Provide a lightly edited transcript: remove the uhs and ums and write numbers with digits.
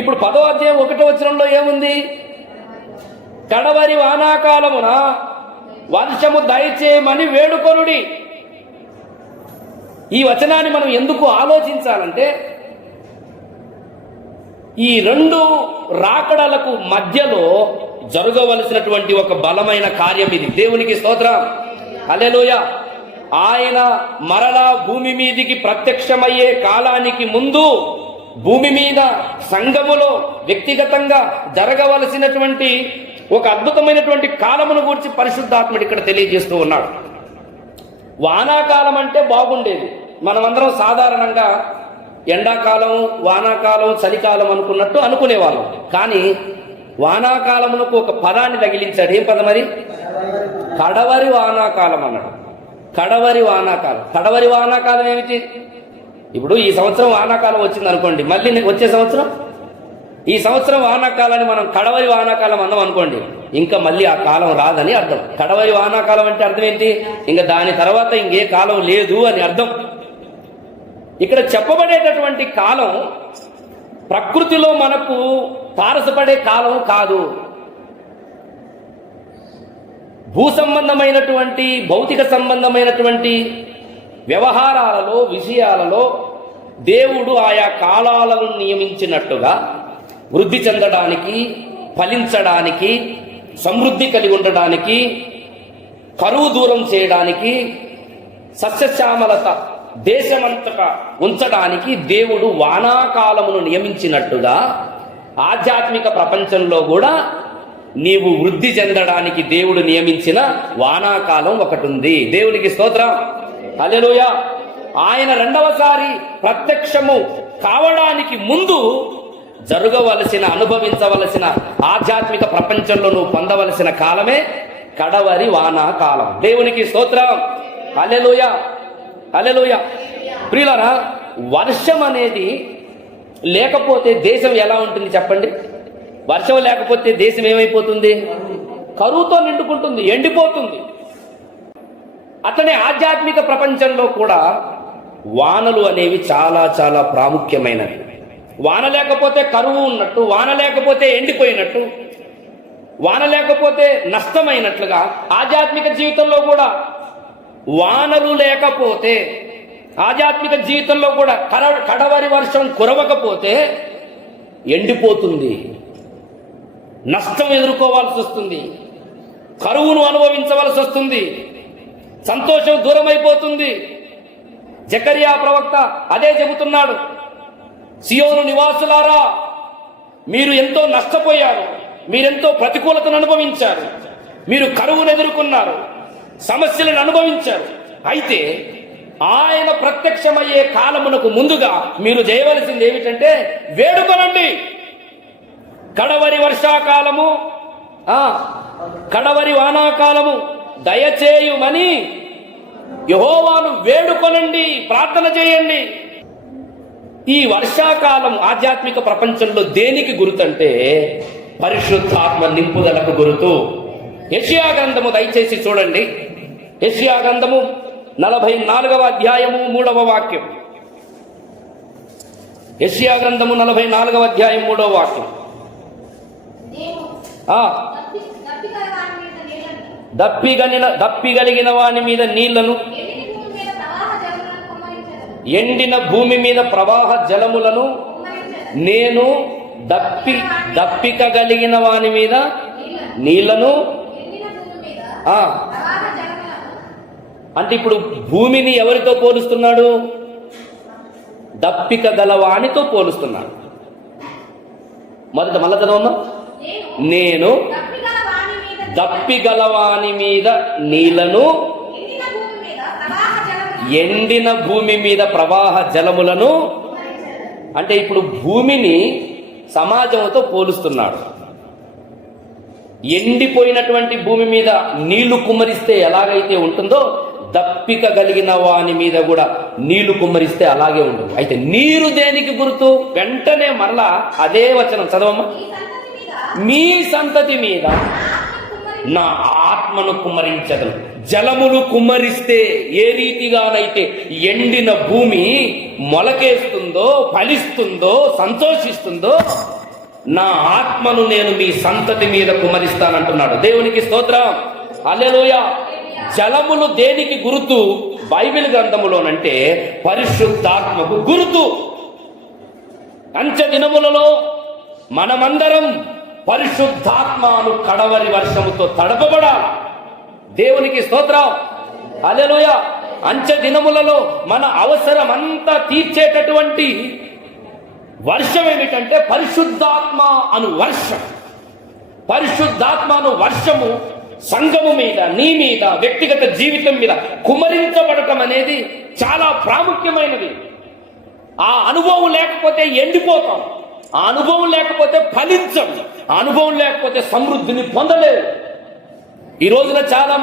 ఇప్పుడు 10వ అధ్యాయం 1వ వచనంలో ఏముంది? కడవరి వానాకాలమున వర్షము దయచేయమని వేడుకొనుడి. ఈ వచనాన్ని మనం ఎందుకు ఆలోచించాలంటే, ఈ రెండు రాకడలకు మధ్యలో జరగవలసినటువంటి ఒక బలమైన కార్యం ఇది. దేవునికి స్తోత్రం, హల్లెలూయా. ఆయన మరలా భూమి మీదికి ప్రత్యక్షమయ్యే కాలానికి ముందు భూమి మీద సంఘములో వ్యక్తిగతంగా జరగవలసినటువంటి ఒక అద్భుతమైనటువంటి కాలమును గురించి పరిశుద్ధాత్ముడు ఇక్కడ తెలియజేస్తూ ఉన్నాడు. వానాకాలం అంటే బాగుండేది. మనమందరం సాధారణంగా ఎండాకాలం, వానాకాలం, చలికాలం అనుకున్నట్టు అనుకునేవాళ్ళం. కానీ వానాకాలమునకు ఒక పదాన్ని తగిలించాడు. ఏం పదం అది? కడవరి వానాకాలం అన్నాడు. కడవరి వానాకాలం. కడవరి వానాకాలం ఏమిటి? ఇప్పుడు ఈ సంవత్సరం వానాకాలం వచ్చింది అనుకోండి, మళ్ళీ వచ్చే సంవత్సరం, ఈ సంవత్సరం వానాకాలాన్ని మనం కడవరి వానాకాలం అన్నాం అనుకోండి, ఇంకా మళ్ళీ ఆ కాలం రాదని అర్థం. కడవరి వానాకాలం అంటే అర్థం ఏంటి? ఇంకా దాని తర్వాత ఇంకే కాలం లేదు అని అర్థం. ఇక్కడ చెప్పబడేటటువంటి కాలం ప్రకృతిలో మనకు తారసపడే కాలం కాదు. భూ సంబంధమైనటువంటి, భౌతిక సంబంధమైనటువంటి వ్యవహారాలలో, విషయాలలో దేవుడు ఆయా కాలాలను నియమించినట్టుగా వృద్ధి చెందడానికి, ఫలించడానికి, సమృద్ధి కలిగి ఉండడానికి, కరువు దూరం చేయడానికి, సస్యశ్యామలత దేశమంతటా ఉంచడానికి దేవుడు వానాకాలమును నియమించినట్టుగా ఆధ్యాత్మిక ప్రపంచంలో కూడా నీవు వృద్ధి చెందడానికి దేవుడు నియమించిన వానాకాలం ఒకటి ఉంది. దేవునికి స్తోత్రం, హల్లెలూయా. ఆయన రెండవసారి ప్రత్యక్షము కావడానికి ముందు జరగవలసిన, అనుభవించవలసిన ఆధ్యాత్మిక ప్రపంచంలో నువ్వు పొందవలసిన కాలమే కడవరి వానాకాలం. దేవునికి స్తోత్రం, హల్లెలూయా, హల్లెలూయా. ప్రియులారా, వర్షం అనేది లేకపోతే దేశం ఎలా ఉంటుంది చెప్పండి? వర్షం లేకపోతే దేశం ఏమైపోతుంది? కరువుతో నిండుకుంటుంది, ఎండిపోతుంది. అట్లనే ఆధ్యాత్మిక ప్రపంచంలో కూడా వానలు అనేవి చాలా చాలా ప్రాముఖ్యమైనవి. వాన లేకపోతే కరువు ఉన్నట్టు, వాన లేకపోతే ఎండిపోయినట్టు, వాన లేకపోతే నష్టమైనట్లుగా ఆధ్యాత్మిక జీవితంలో కూడా వానలు లేకపోతే, ఆధ్యాత్మిక జీవితంలో కూడా కడవరి వర్షం కురవకపోతే ఎండిపోతుంది, నష్టం ఎదుర్కోవాల్సి వస్తుంది, కరువును అనుభవించవలసి వస్తుంది, సంతోషం దూరమైపోతుంది. జకరియా ప్రవక్త అదే చెబుతున్నాడు. సియోను నివాసులారా, మీరు ఎంతో నష్టపోయారు, మీరెంతో ప్రతికూలతను అనుభవించారు, మీరు కరువును ఎదుర్కొన్నారు, సమస్యలను అనుభవించారు. అయితే ఆయన ప్రత్యక్షమయ్యే కాలమునకు ముందుగా మీరు చేయవలసింది ఏమిటంటే వేడుకొనండి. కడవరి వర్షాకాలము, కడవరి వానాకాలము దయచేయుమని యెహోవాను వేడుకొనండి, ప్రార్థన చేయండి. ఈ వర్షాకాలం ఆధ్యాత్మిక ప్రపంచంలో దేనికి గుర్తంటే పరిశుద్ధాత్మ నింపుదలకు గుర్తు. యెషయా గ్రంథము దయచేసి చూడండి. యెషయా గ్రంథము 44వ అధ్యాయము 3వ వాక్యం. యెషయా గ్రంథము 44వ అధ్యాయం 3వ వాక్యం. దప్పిగలిగిన వాని మీద నీళ్లను, ఎండిన భూమి మీద ప్రవాహ జలములను నేను దప్పిక కలిగిన వాని మీద నీళ్లను. అంటే ఇప్పుడు భూమిని ఎవరితో పోలుస్తున్నాడు? దప్పిక గలవానితో పోలుస్తున్నాడు. మళ్ళా చదవమ్మా. నేను దప్పిగలవాని మీద నీళ్లను, ఎండిన భూమి మీద ప్రవాహ జలములను. అంటే ఇప్పుడు భూమిని సమాజంతో పోలుస్తున్నాడు. ఎండిపోయినటువంటి భూమి మీద నీళ్లు కుమ్మరిస్తే ఎలాగైతే ఉంటుందో దప్పిక కలిగిన వాని మీద కూడా నీళ్లు కుమ్మరిస్తే అలాగే ఉంటుంది. అయితే నీరు దేనికి గుర్తు? వెంటనే మరలా అదే వచనం చదవమ్మా. మీ సంతతి మీద నా ఆత్మను కుమ్మరించగలను. జలములు కుమ్మరిస్తే ఏ రీతిగానైతే ఎండిన భూమి మొలకేస్తుందో, ఫలిస్తుందో, సంతోషిస్తుందో, నా ఆత్మను నేను మీ సంతతి మీద కుమ్మరిస్తానంటున్నాడు. దేవునికి స్తోత్రం, హల్లెలూయా. జలములు దేనికి గుర్తు బైబిల్ గ్రంథములోనంటే పరిశుద్ధాత్మకు గుర్తు. అంచె దినములలో మనమందరం పరిశుద్ధాత్మను కడవరి వర్షముతో తడపబడాలి. దేవునికి స్తోత్రం, హల్లెలూయా. అంచె దినములలో మన అవసరం అంతా తీర్చేటటువంటి వర్షం ఏమిటంటే పరిశుద్ధాత్మ అను వర్షం. పరిశుద్ధాత్మ అను వర్షము సంఘము మీద, నీ మీద, వ్యక్తిగత జీవితం మీద కుమరించబడటం అనేది చాలా ప్రాముఖ్యమైనది. ఆ అనుభవం లేకపోతే ఎండిపోతాం, ఆ అనుభవం లేకపోతే ఫలించం, ఆ అనుభవం లేకపోతే సమృద్ధిని పొందలేవు. ఈ రోజున చాలా